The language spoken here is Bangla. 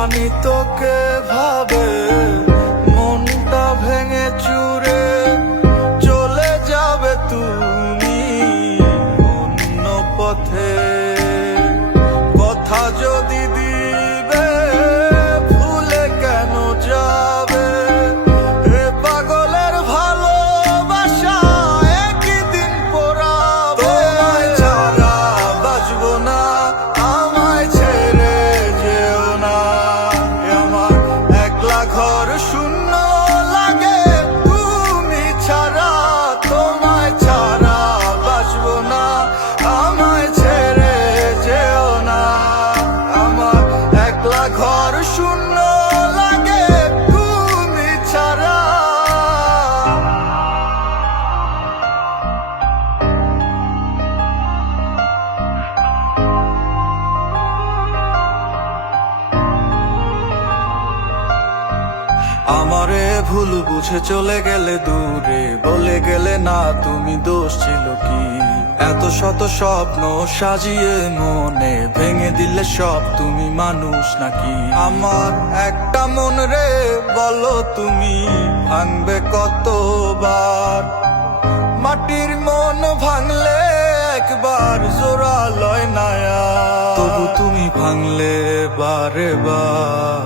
জানি তোকে ভাবে আমারে ভুল বুঝে চলে গেলে দূরে, বলে গেলে না, তুমি দোষ ছিল কি? এত শত স্বপ্ন সাজিয়ে মনে, ভেঙে দিলে সব তুমি মানুষ নাকি? আমার একটা মন রে, বলো তুমি, ভাঙবে কতবার? মাটির মন ভাঙলে একবার, জোড়া লয় নায়া। তবু তুমি ভাঙলে বারে বার।